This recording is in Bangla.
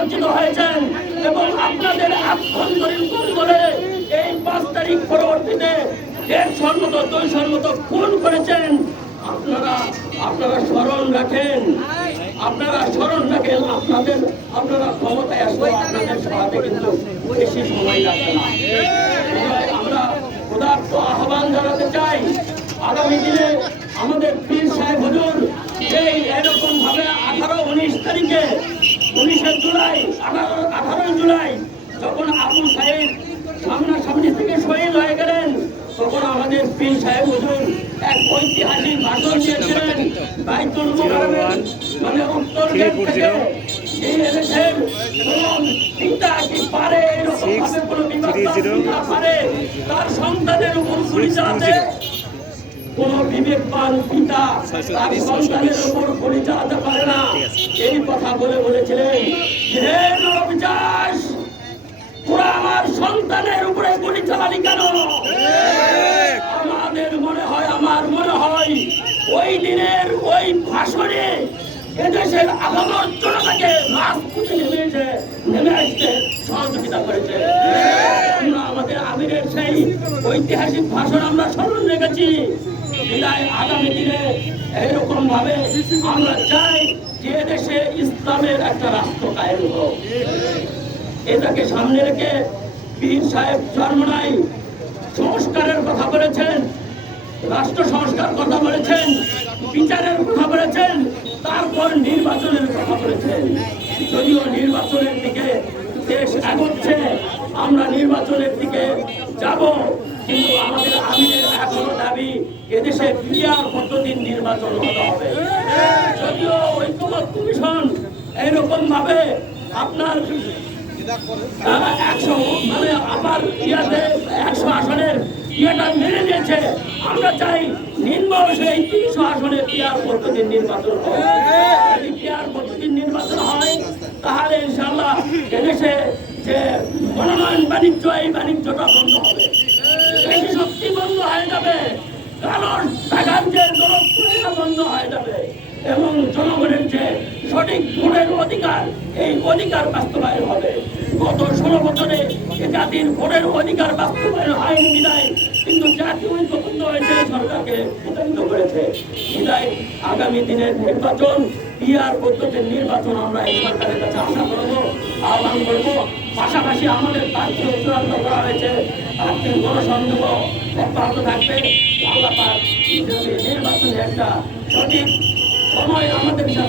বঞ্চিত হয়েছেন এবং আপনাদের আভ্যন্তরীণ করে এই পাঁচ তারিখ পরবর্তীতে দেড় সর্বত দুই সর্বত খুন করেছেন। আপনারা আপনারা স্মরণ রাখেন। আপনারা স্মরণ রাখেন, আপনাদের, আপনারা ক্ষমতায় আসলে আপনাদের সহাতে কিন্তু বেশি সময় লাগবে না। আমরা উদাত্ত আহ্বান জানাতে চাই, আগামী দিনে আমাদের পীর সাহেব হুজুর এই এরকম ভাবে আঠারো উনিশ তারিখে উনিশে জুলাই আঠারো আঠারোই জুলাই যখন আবু সাহেব সামনাসামনি থেকে শহীদ হয়ে গেলেন তখন আমাদের পীর সাহেব হুজুর এক ঐতিহাসিক ভাষণ দিয়েছিলেন বাইতুল মানে উত্তর গেট থেকে এই এদেশের কোন পিতা কি পারে এরকম ভাবে কোনো বিবাদ পারে তার সন্তানের উপর গুলি চালাতে কোন বিবেকবান পিতা তার সন্তানের উপর গুলি চালাতে পারে না। এই কথা বলে বলেছিলেন হে নবজাস তোরা আমার সন্তানের উপরে গুলি চালালি কেন? আমাদের মনে হয় আমার মনে হয় ওই দিনের ওই ভাষণে এদেশের আগামর জনতাকে রাজপুতে নেমে এসে নেমে আসতে সহযোগিতা করেছে। আমাদের সেই ঐতিহাসিক ভাষণ আমরা স্মরণ রেখেছি। বিদায় আগামী দিনে এরকম ভাবে আমরা চাই যে দেশে ইসলামের একটা রাষ্ট্র কায়েম হোক। এটাকে সামনে রেখে পীর সাহেব চরমনাই সংস্কারের কথা বলেছেন, রাষ্ট্র সংস্কার কথা বলেছেন, বিচারের কথা বলেছেন, তারপর নির্বাচনের কথা বলেছেন। যদিও নির্বাচনের দিকে দেশ এগোচ্ছে, আমরা নির্বাচনের দিকে যাব। কিন্তু আমাদের আমিনের এখনও দাবি, এদেশে পিয়ার পদ্ধতির নির্বাচন হতে হবে। যদিও ঐক্যমত কমিশন এইরকম ভাবে আপনার একশো মানে আবার ইয়াতে একশো আসনের ইয়েটা মেনে নিয়েছে। আমরা চাই নিম্ন এই তিনশো আসনের পিয়ার পদ্ধতির নির্বাচন হয় পিয়ার পদ্ধতির নির্বাচন হয়, তাহলে ইনশাল্লাহ এদেশে যে মনোনয়ন বাণিজ্য, এই বাণিজ্যটা বন্ধ হবে। কৃষি শক্তি বন্ধ হয়ে যাবে। কারণ যে জনপ্রিয়তা বন্ধ হয়ে যাবে। এবং জনগণের যে সঠিক ভোটের অধিকার, এই অধিকার বাস্তবায়ন হবে। গত ষোলো বছরে জাতির ভোটের অধিকার বাস্তবায়ন হয়নি বিদায় কিন্তু জাতীয় ঐক্যবদ্ধ হয়েছে, সরকারকে প্রতারিত করেছে। বিদায় আগামী দিনের নির্বাচন পিআর পদ্ধতির নির্বাচন আমরা এই সরকারের কাছে আশা করব, আহ্বান করব। পাশাপাশি আমাদের প্রার্থী চূড়ান্ত করা হয়েছে। প্রার্থীর গণসংযোগ অব্যাহত থাকবে। আল্লাহ নির্বাচনে একটা সঠিক সময় আমাদের সাথে